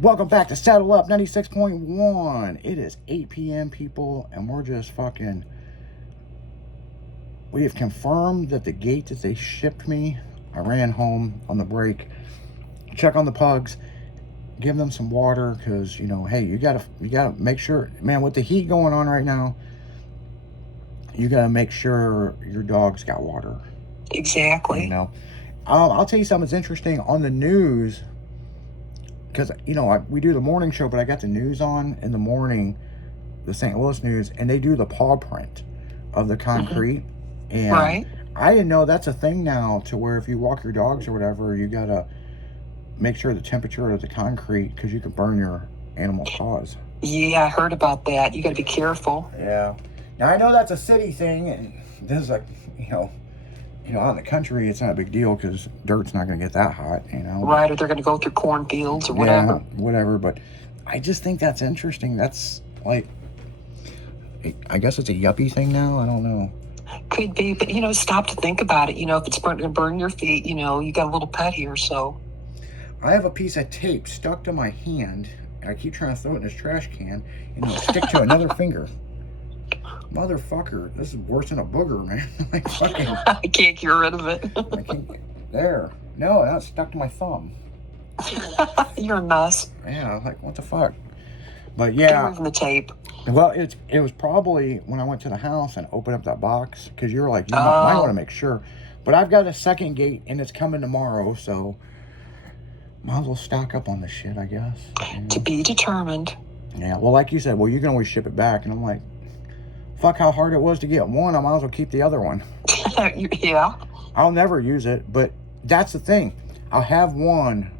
Welcome back to Saddle Up 96.1. It is 8 p.m., people, and we're just fucking. We have confirmed that the gate that they shipped me, I ran home on the break, check on the pugs, give them some water, because, hey, you gotta make sure, man, with the heat going on right now, you gotta make sure your dog's got water. Exactly. I'll tell you something that's interesting on the news. Because, we do the morning show, but I got the news on in the morning, the St. Louis News, and they do the paw print of the concrete. Mm-hmm. And right. I didn't know that's a thing now, to where if you walk your dogs or whatever, you got to make sure the temperature of the concrete, because you can burn your animal's paws. Yeah, I heard about that. You got to be careful. Yeah. Now, I know that's a city thing, and this is like, out in the country, it's not a big deal because dirt's not going to get that hot, Right, or they're going to go through cornfields or whatever. Yeah, whatever. But I just think that's interesting. That's like, I guess it's a yuppie thing now. I don't know. Could be, but stop to think about it. If it's going to burn your feet, you got a little pet here, so. I have a piece of tape stuck to my hand, and I keep trying to throw it in this trash can, and it'll stick to another finger. Motherfucker, this is worse than a booger, man. Like fucking. I can't get rid of it. I can't. There. No, now it's stuck to my thumb. You're a mess. Yeah, like what the fuck. But yeah. Removing the tape. Well, it was probably when I went to the house and opened up that box, because you're like, you might want to make sure. But I've got a second gate, and it's coming tomorrow, so might as well stock up on this shit, I guess. To be determined. Yeah, well, like you said, you can always ship it back, and I'm like, fuck how hard it was to get one, I might as well keep the other one. Yeah. I'll never use it, but that's the thing. I'll have one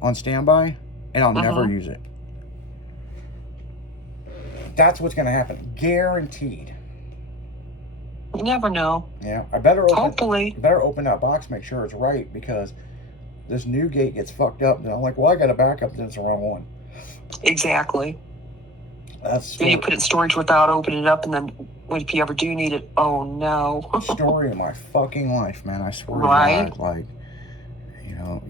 on standby, and I'll never use it. That's what's going to happen. Guaranteed. You never know. Yeah, I better open. Hopefully. Better open that box, make sure it's right, because this new gate gets fucked up, and I'm like, well, I got a backup, then it's the wrong one. Exactly. That's. Then you put it in storage without opening it up, and then if you ever do need it, oh no. Story of my fucking life, man. I swear right? to God, like,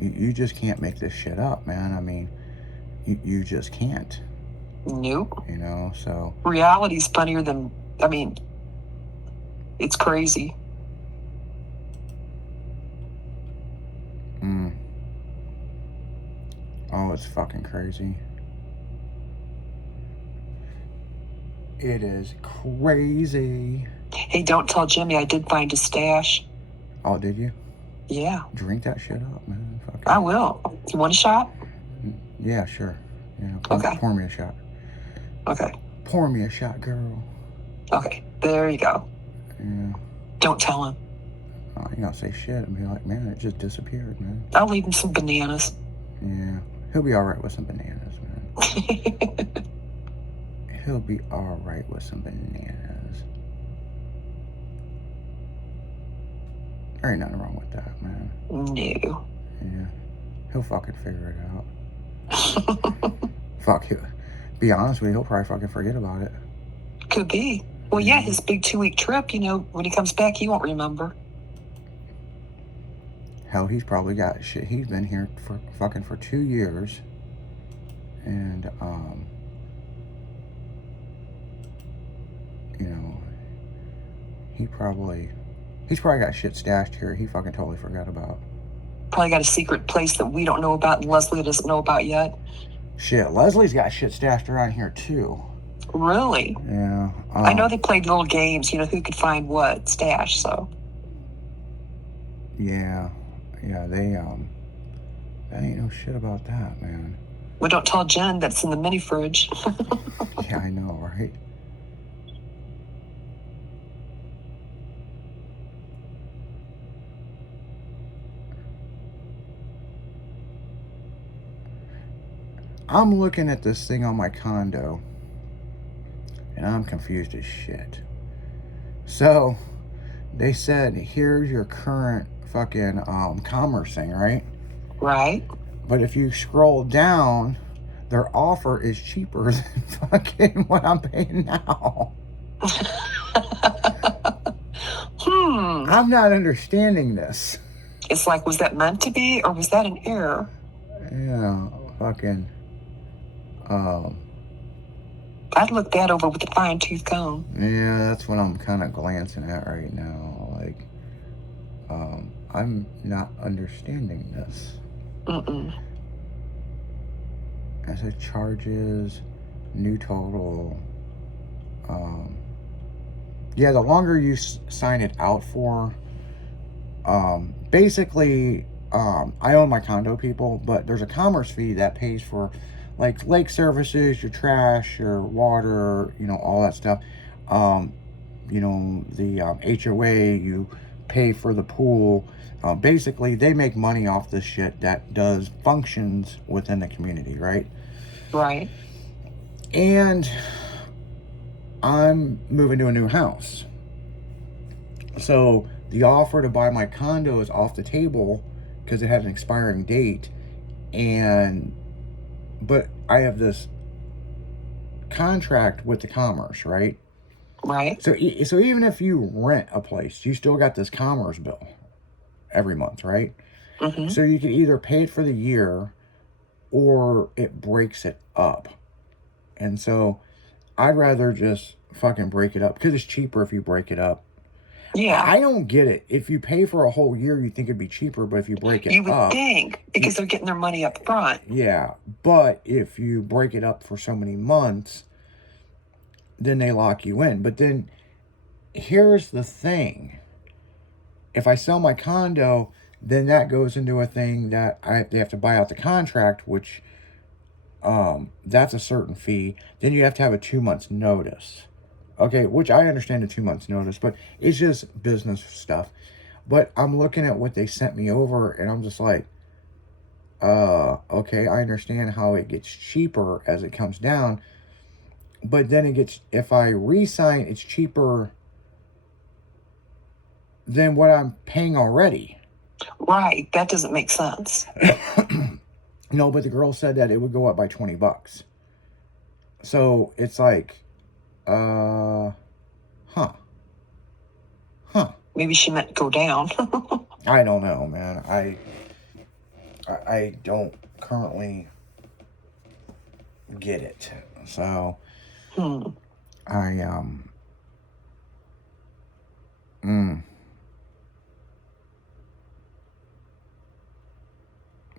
you just can't make this shit up, man. I mean, you just can't. Nope. So. Reality's funnier than, it's crazy. Oh, it's fucking crazy. It is crazy. Hey, don't tell Jimmy I did find a stash. Oh, did you? Yeah. Drink that shit up, man. Fucking. I will. You want a shot? Yeah, sure. Yeah. Okay. Pour me a shot. Okay. Pour me a shot, girl. Okay. There you go. Yeah. Don't tell him. Oh, you gonna say shit and be like, man, it just disappeared, man. I'll leave him some bananas. Yeah. He'll be alright with some bananas, man. He'll be alright with some bananas. There ain't nothing wrong with that, man. No. Yeah. He'll fucking figure it out. Fuck you. Be honest with you, he'll probably fucking forget about it. Could be. Well, yeah, his big 2-week trip, when he comes back, he won't remember. Hell, he's probably got shit. He's been here for 2 years. And, he's probably got shit stashed here he fucking totally forgot about. Probably got a secret place that we don't know about and Leslie doesn't know about yet. Shit, Leslie's got shit stashed around here too. Really? Yeah. I know they played little games, who could find what stash, so. Yeah. Yeah, they ain't no shit about that, man. Well, don't tell Jen that's in the mini fridge. Yeah, I know, right? I'm looking at this thing on my condo, and I'm confused as shit. So, they said, here's your current fucking commerce thing, right? Right. But if you scroll down, their offer is cheaper than fucking what I'm paying now. I'm not understanding this. It's like, was that meant to be, or was that an error? Yeah, fucking. Um, I'd look that over with a fine tooth comb. yeah, that's what I'm kind of glancing at right now. Like, I'm not understanding this. Mm-mm. Asset charges, new total. Yeah, the longer you sign it out for, basically, I own my condo, people, but there's a commerce fee that pays for like lake services, your trash, your water, all that stuff. Um, the HOA, you pay for the pool. Basically, they make money off this shit that does functions within the community, right? Right. And I'm moving to a new house. So the offer to buy my condo is off the table because it has an expiring date. But I have this contract with the commerce, right? Right. So even if you rent a place, you still got this commerce bill every month, right? Mm-hmm. So you can either pay it for the year or it breaks it up. And so I'd rather just fucking break it up because it's cheaper if you break it up. Yeah. I don't get it. If you pay for a whole year, you think it'd be cheaper, but if you break it You would up, think, because they're getting their money up front. yeah. But if you break it up for so many months, then they lock you in. But then here's the thing. If I sell my condo, then that goes into a thing that they have to buy out the contract, which that's a certain fee. Then you have to have a 2 months notice. Okay, which I understand a 2 months notice, but it's just business stuff. But I'm looking at what they sent me over, and I'm just like, okay, I understand how it gets cheaper as it comes down. But then if I re-sign, it's cheaper than what I'm paying already. Right. That doesn't make sense. No, but the girl said that it would go up by $20. So it's like, huh. Maybe she meant go down. I don't know, man. I don't currently get it. So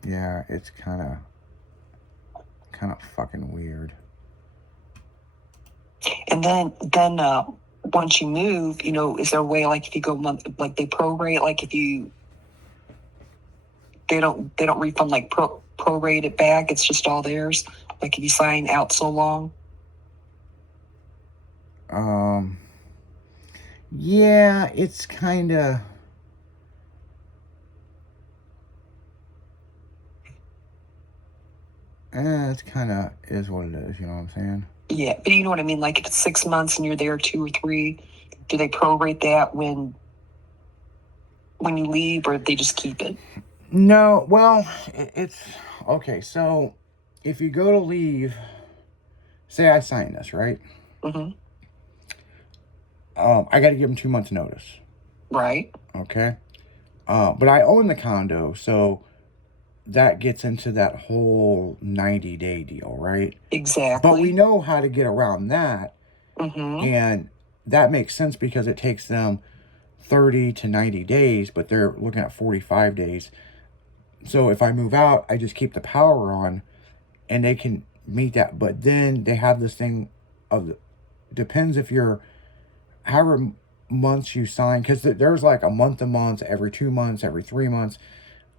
yeah, it's kind of fucking weird. And then once you move, is there a way, like, if you go month, like they prorate, like if you they don't refund, like prorate it back, it's just all theirs, like if you sign out so long? Yeah, it's kind of, it's kind of is what it is, you know what I'm saying? Yeah, but you know what I mean, like if it's 6 months and you're there 2 or 3, do they prorate that when you leave, or they just keep it? No, well, it's okay. So if you go to leave, say I sign this, right? Mm-hmm. I got to give them 2 months notice. Right. Okay. But I own the condo, so that gets into that whole 90-day deal, right? Exactly. But we know how to get around that. Mm-hmm. And that makes sense because it takes them 30 to 90 days, but they're looking at 45 days. So if I move out, I just keep the power on and they can meet that. But then they have this thing of, depends if you're, however months you sign, because there's like a month, every 2 months, every 3 months,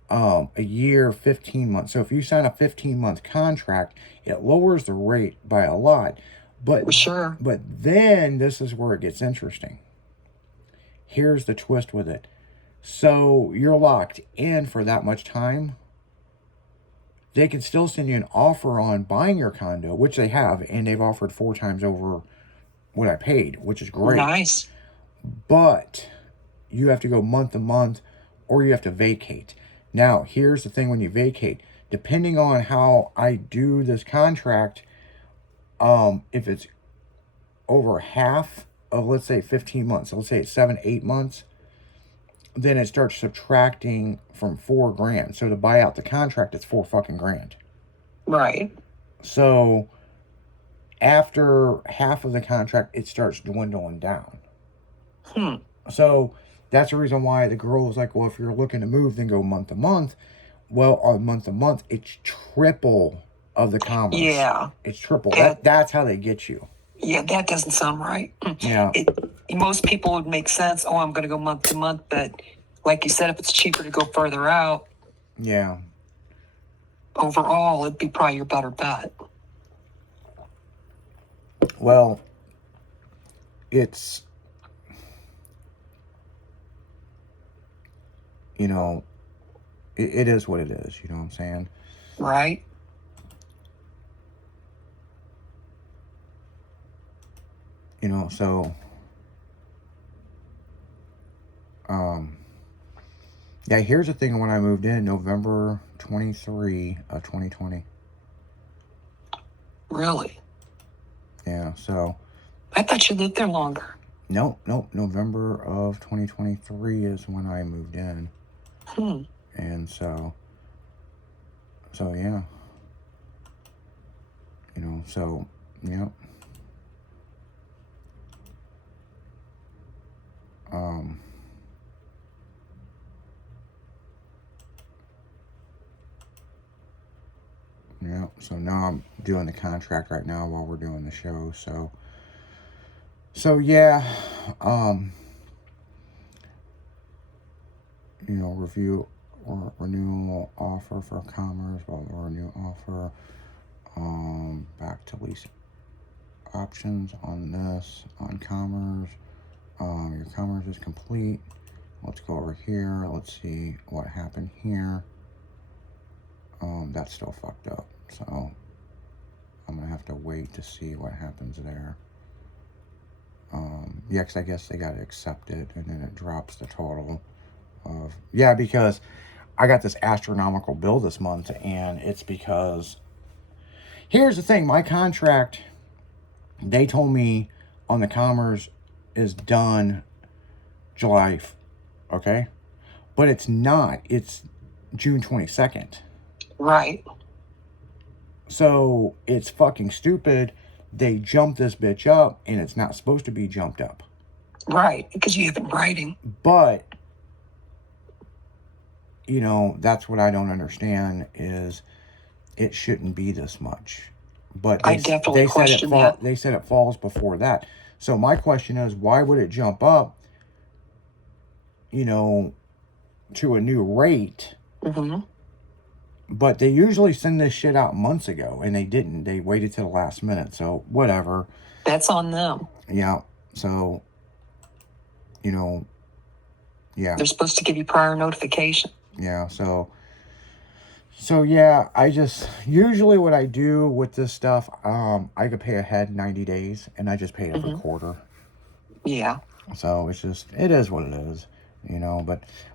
a year, 15 months. So if you sign a 15-month contract, it lowers the rate by a lot. But sure. But then this is where it gets interesting. Here's the twist with it. So you're locked in for that much time. They can still send you an offer on buying your condo, which they have, and they've offered 4 times over what I paid, which is great. Nice. But you have to go month to month, or you have to vacate. Now, here's the thing: when you vacate, depending on how I do this contract, if it's over half of, let's say, 15 months, so let's say it's 7-8 months, then it starts subtracting from $4,000. So to buy out the contract, it's $4 fucking grand. Right. So after half of the contract, it starts dwindling down. Hmm. So that's the reason why the girl was like, well, if you're looking to move, then go month to month. Well, on month to month, it's triple of the commerce. Yeah. It's triple. That's how they get you. Yeah, that doesn't sound right. Yeah. Most people would make sense. Oh, I'm going to go month to month, but like you said, if it's cheaper to go further out, yeah, overall, it'd be probably your better bet. Well, it's, you know, it is what it is. You know what I'm saying? Right. You know, so, yeah, here's the thing. When I moved in November 23 of 2020. Really? Yeah, so. I thought you lived there longer. Nope. November of 2023 is when I moved in. And so yeah. You know, so, yep. Yeah, so now I'm doing the contract right now while we're doing the show. So yeah, you know, review or renewal offer for commerce, renewal offer, back to lease options on this, on commerce. Your commerce is complete. Let's go over here. Let's see what happened here. That's still fucked up. So I'm gonna have to wait to see what happens there. Yeah, because I guess they gotta accept it, and then it drops the total of, yeah, because I got this astronomical bill this month, and it's because, here's the thing, my contract, they told me on the commerce is done July, okay? But it's not. It's June 22nd. Right. So it's fucking stupid. They jumped this bitch up, and it's not supposed to be jumped up. Right, because you have it in writing. But, you know, that's what I don't understand is it shouldn't be this much. But I definitely question that. They said it falls before that. So my question is, why would it jump up, you know, to a new rate? Mm-hmm. But they usually send this shit out months ago, and they didn't. They waited till the last minute. So whatever. That's on them. Yeah. So, you know, yeah. They're supposed to give you prior notification. Yeah. So yeah, I just, usually what I do with this stuff, I could pay ahead 90 days, and I just paid every quarter. Yeah. So it's just, it is what it is, you know,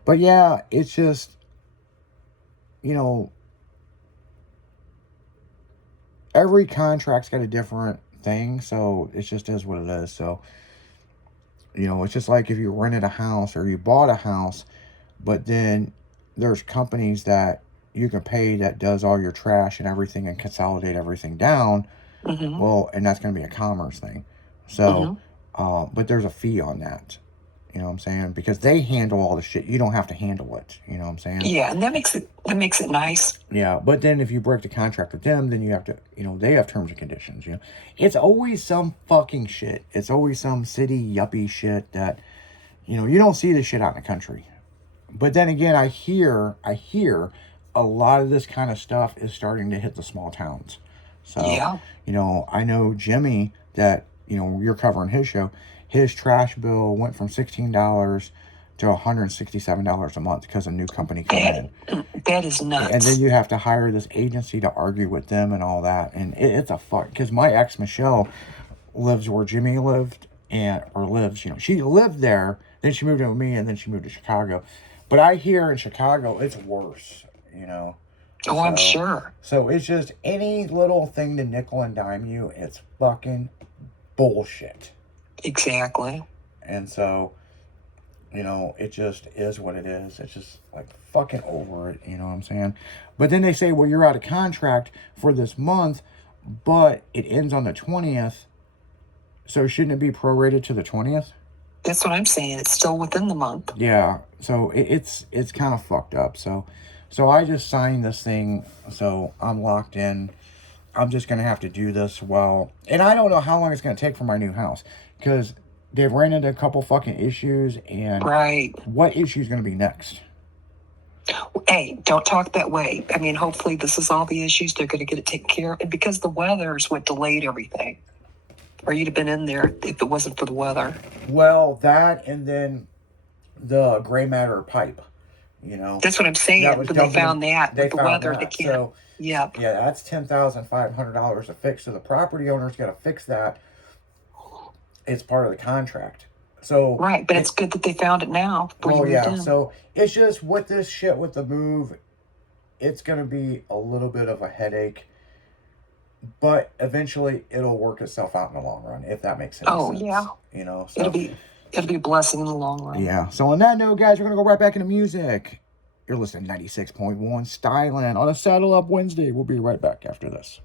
but yeah, it's just, you know, every contract's got a different thing, so it just is what it is. So, you know, it's just like if you rented a house or you bought a house, but then there's companies that you can pay that does all your trash and everything and consolidate everything down. Well, and that's going to be a commerce thing. So, but there's a fee on that. You know what I'm saying? Because they handle all the shit. You don't have to handle it. You know what I'm saying? Yeah, and that makes it nice. Yeah, but then if you break the contract with them, then you have to, you know, they have terms and conditions, you know. It's always some fucking shit. It's always some city yuppie shit that, you know, you don't see this shit out in the country. But then again, I hear a lot of this kind of stuff is starting to hit the small towns. So, yeah. You know, I know Jimmy that, you know, you're covering his show. His trash bill went from $16 to $167 a month because a new company came in. That is nuts. And then you have to hire this agency to argue with them and all that. And it's a fuck. Because my ex, Michelle, lives where Jimmy lived, or lives, you know. She lived there, then she moved in with me, and then she moved to Chicago. But I hear in Chicago, it's worse, you know. Oh, I'm sure. So it's just any little thing to nickel and dime you, it's fucking bullshit. Exactly. And so, you know, it just is what it is. It's just like fucking over it, you know what I'm saying? But then they say, well, you're out of contract for this month. but it ends on the 20th. So shouldn't it be prorated to the 20th? That's what I'm saying. It's still within the month. Yeah. So it's kind of fucked up. So I just signed this thing. So I'm locked in. I'm just going to have to do this well. And I don't know how long it's going to take for my new house. Because they've ran into a couple fucking issues. And Right. what issue is going to be next? Hey, don't talk that way. I mean, hopefully this is all the issues. They're going to get it taken care of. And because the weather is what delayed everything. Or you'd have been in there if it wasn't for the weather. Well, that and then the gray matter pipe, you know. That's what I'm saying. That was But they dumping- found that. they With the found weather, that. they can't. So, Yep. yeah, that's $10,500 to fix. So the property owner's got to fix that. It's part of the contract. So Right, but it's good that they found it now. Before you oh moved yeah, in. so it's just with this shit with the move, it's gonna be a little bit of a headache, but eventually it'll work itself out in the long run, if that makes any Oh, sense. yeah. You know, so it'll be a blessing in the long run. yeah. So on that note, guys, we're gonna go right back into music. You're listening to 96.1 Styling on a Saddle Up Wednesday. We'll be right back after this.